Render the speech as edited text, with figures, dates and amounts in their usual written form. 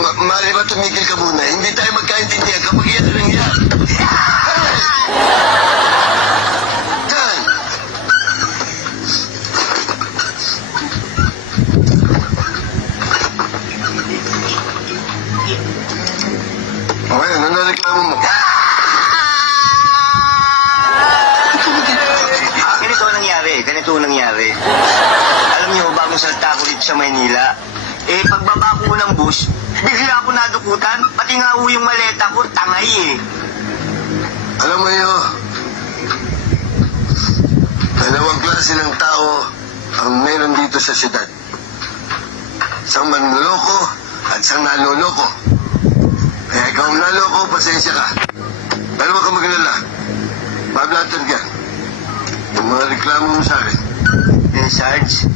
Mari ba tumigil ka muna? Hindi tayo magkaintindihan kapag iyan na nangyari. Tan! Okay, ano na reklamo mo? Ganito ang nangyari. Alam niyo, bagong salta ko dito sa Maynila. Pagbaba ko ng bus, bigla ako nadukutan. Pati nga ho yung maleta ko, tangay Alam mo yun, dalawang klase ng tao ang meron dito sa siyudad. Isang manloloko at isang naloloko. Kaya ikaw ang naloko, pasensya ka. Pero huwag ka maglala. Mablatod ka. Yung mga reklamo mo sa akin. Sarge,